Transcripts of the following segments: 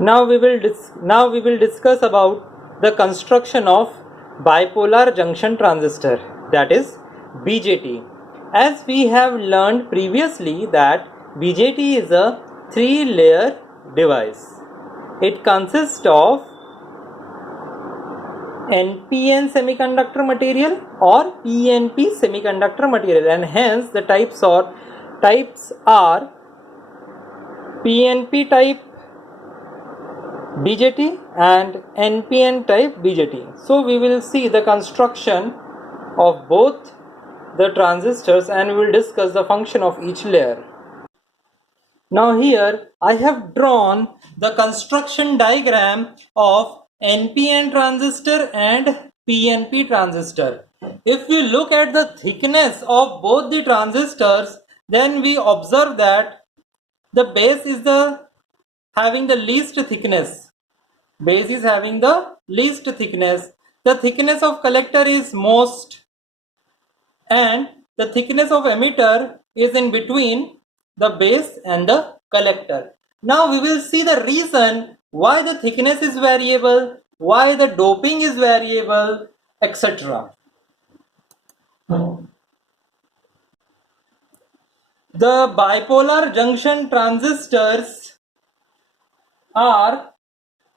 Now we will discuss about the construction of bipolar junction transistor, that is BJT. As we have learned previously that BJT is a 3-layer device. It consists of NPN semiconductor material or PNP semiconductor material, and hence the types are PNP type BJT and NPN type BJT. So we will see the construction of both the transistors and we will discuss the function of each layer. Now here I have drawn the construction diagram of NPN transistor and PNP transistor. If we look at the thickness of both the transistors, then we observe that the base is having the least thickness. Base is having the least thickness. The thickness of collector is most, and the thickness of emitter is in between the base and the collector. Now we will see the reason why the thickness is variable, why the doping is variable, etc. The bipolar junction transistors are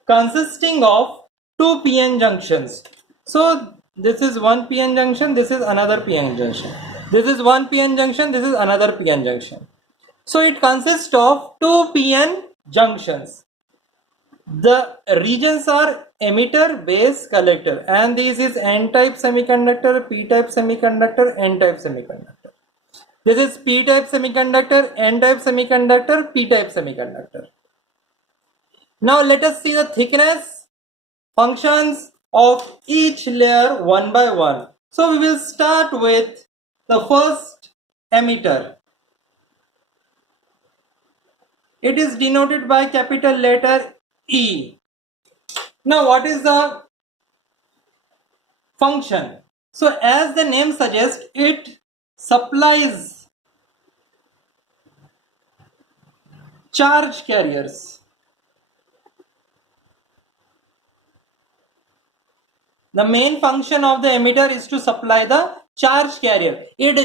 consisting of two PN junctions. So this is one PN junction, this is another PN junction. This is one PN junction, this is another PN junction. So it consists of two PN junctions. The regions are emitter, base, collector, and this is N-type semiconductor, P-type semiconductor, N-type semiconductor. This is P-type semiconductor, N-type semiconductor, P-type semiconductor. Now let us see the thickness functions of each layer one by one. So we will start with the first emitter. It is denoted by capital letter E. Now what is the function? So as the name suggests, it supplies charge carriers. The main function of the emitter is to supply the charge carrier. It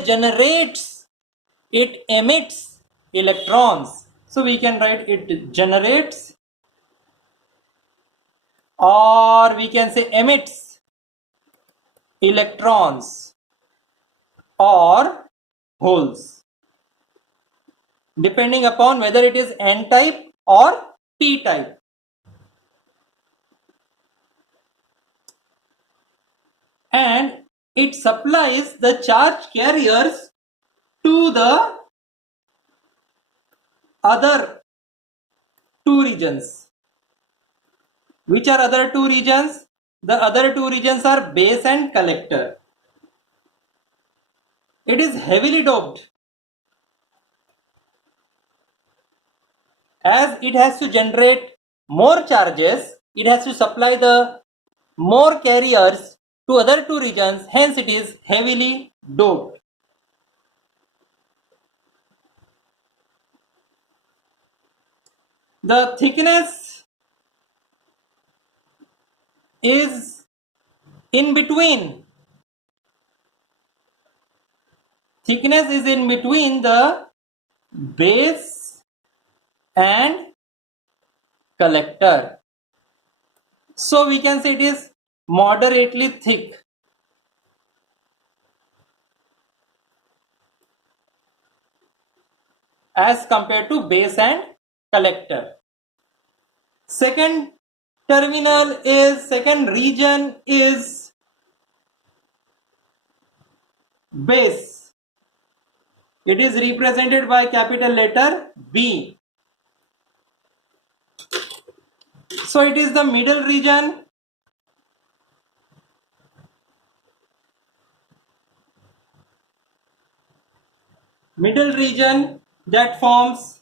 emits electrons. So we can write it generates, or we can say emits electrons or holes, depending upon whether it is N-type or P-type. And it supplies the charge carriers to the other two regions. Which are other two regions? The other two regions are base and collector. It is heavily doped, as it has to generate more charges. It has to supply the more carriers to other two regions, hence it is heavily doped. The thickness is in between. Thickness is in between the base and collector. So we can say it is moderately thick. As compared to base and collector. Second region is base. It is represented by capital letter B. So it is the middle region. Middle region that forms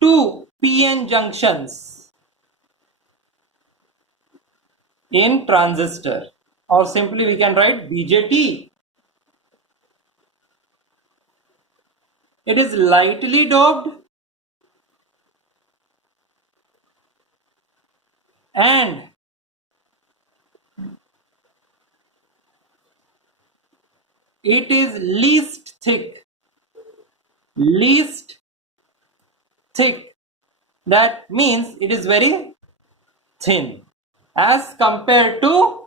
two PN junctions in transistor, or simply we can write BJT. It is lightly doped and it is least thick. Least thick. That means it is very thin as compared to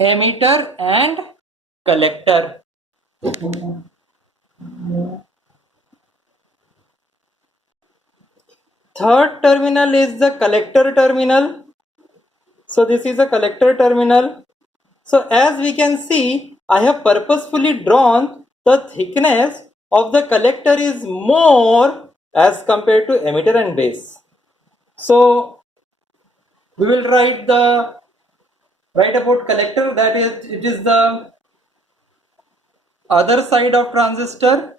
emitter and collector. Third terminal is the collector terminal. So this is a collector terminal. So as we can see, I have purposefully drawn the thickness of the collector is more as compared to emitter and base. So we will write about collector, that is, it is the other side of transistor.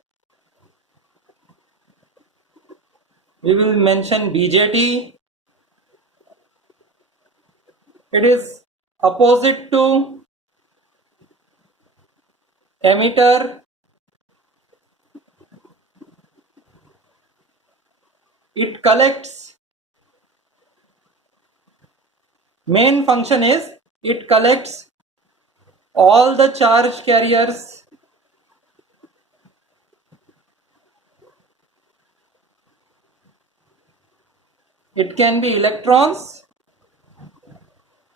We will mention BJT. It is opposite to emitter. It collects. Main function is it collects all the charge carriers. It can be electrons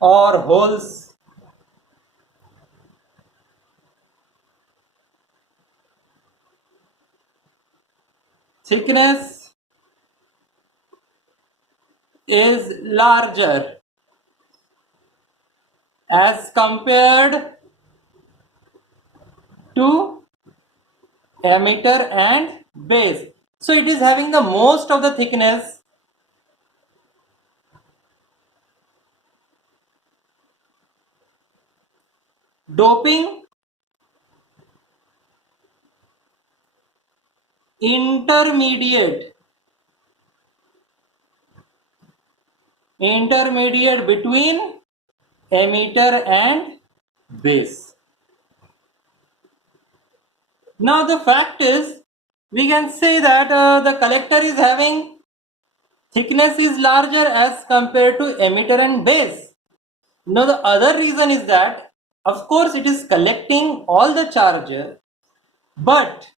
or holes. Thickness is larger as compared to emitter and base. So it is having the most of the thickness. Doping intermediate between emitter and base. Now the fact is, we can say that the collector is having thickness is larger as compared to emitter and base. Now the other reason is that, of course, it is collecting all the charge, but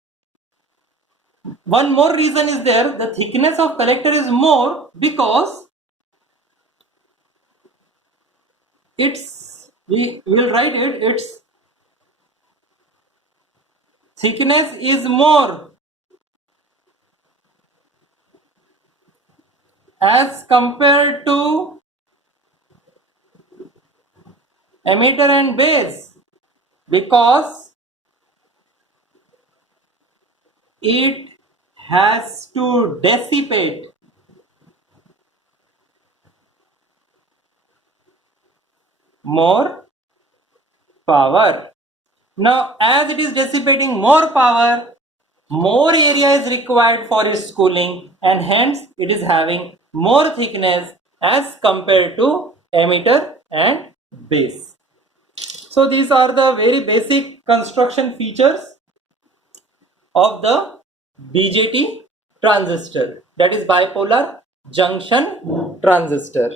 one more reason is there, the thickness of collector is more because we will write its thickness is more as compared to emitter and base because it has to dissipate more power. Now as it is dissipating more power, more area is required for its cooling, and hence it is having more thickness as compared to emitter and base. So these are the very basic construction features of the BJT transistor, that is bipolar junction transistor.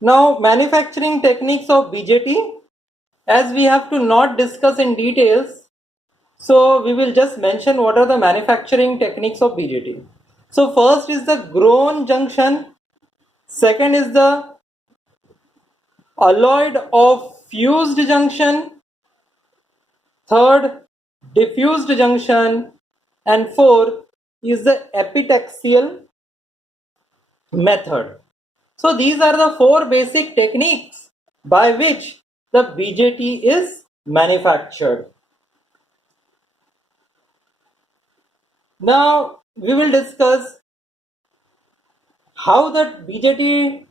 Now manufacturing techniques of BJT, as we have to not discuss in details, so we will just mention what are the manufacturing techniques of BJT. So first is the grown junction, second is the alloyed or fused junction, third diffused junction, and fourth is the epitaxial method. So these are the four basic techniques by which the BJT is manufactured. Now we will discuss how the BJT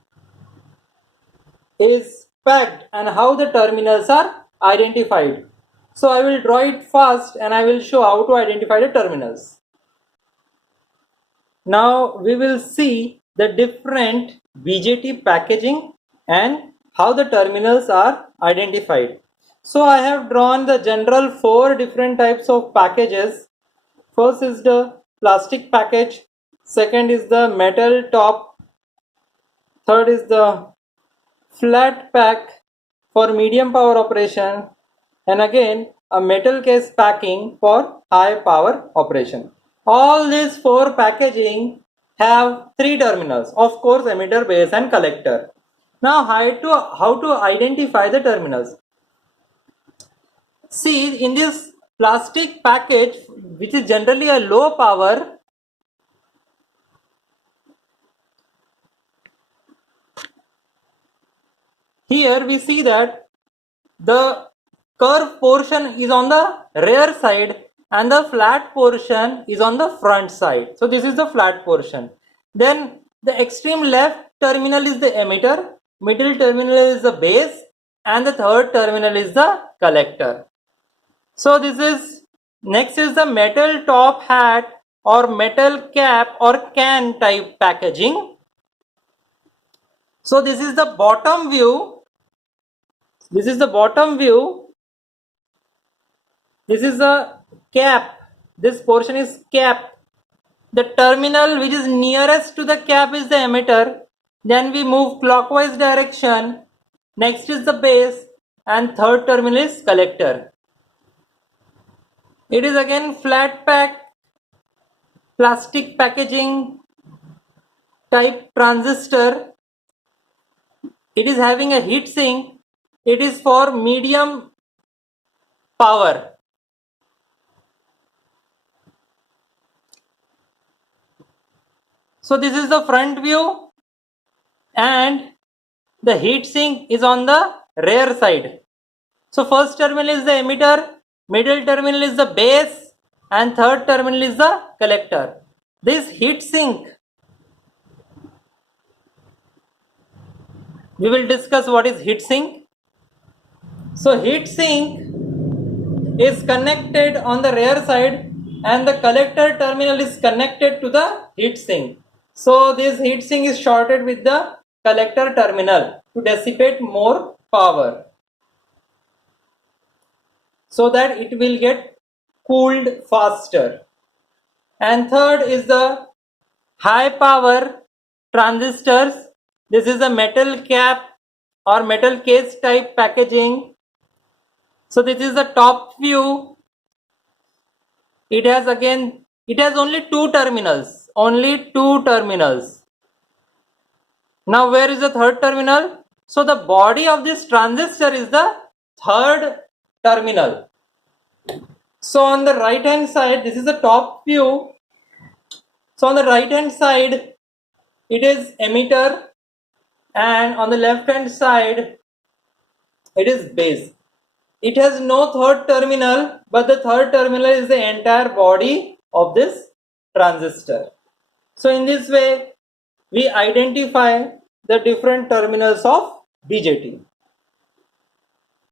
is packed and how the terminals are identified. So I will draw it fast and I will show how to identify the terminals. Now we will see the different BJT packaging and how the terminals are identified. So I have drawn the general 4 different types of packages. First is the plastic package, second is the metal top, third is the flat pack for medium power operation, and again a metal case packing for high power operation. All these 4 packaging have 3 terminals, of course emitter, base and collector. Now how to identify the terminals? See, in this plastic package, which is generally a low power, here we see that the curved portion is on the rear side and the flat portion is on the front side. So this is the flat portion. Then the extreme left terminal is the emitter, middle terminal is the base, and the third terminal is the collector. So this is, next is the metal top hat or metal cap or can type packaging. So this is the bottom view. This is the bottom view. This is the cap. This portion is cap. The terminal which is nearest to the cap is the emitter. Then we move clockwise direction. Next is the base and third terminal is collector. It is again flat pack plastic packaging type transistor. It is having a heat sink. It is for medium power. So this is the front view and the heat sink is on the rear side. So first terminal is the emitter, middle terminal is the base and third terminal is the collector. This heat sink, we will discuss what is heat sink. So heat sink is connected on the rear side and the collector terminal is connected to the heat sink. So this heat sink is shorted with the collector terminal to dissipate more power, so that it will get cooled faster. And third is the high power transistors. This is a metal cap or metal case type packaging. So this is the top view. It has only 2 terminals. Only 2 terminals. Now where is the third terminal? So the body of this transistor is the third terminal. So on the right hand side, this is the top view. So on the right hand side, it is emitter, and on the left hand side, it is base. It has no third terminal, but the third terminal is the entire body of this transistor. So in this way, we identify the different terminals of BJT.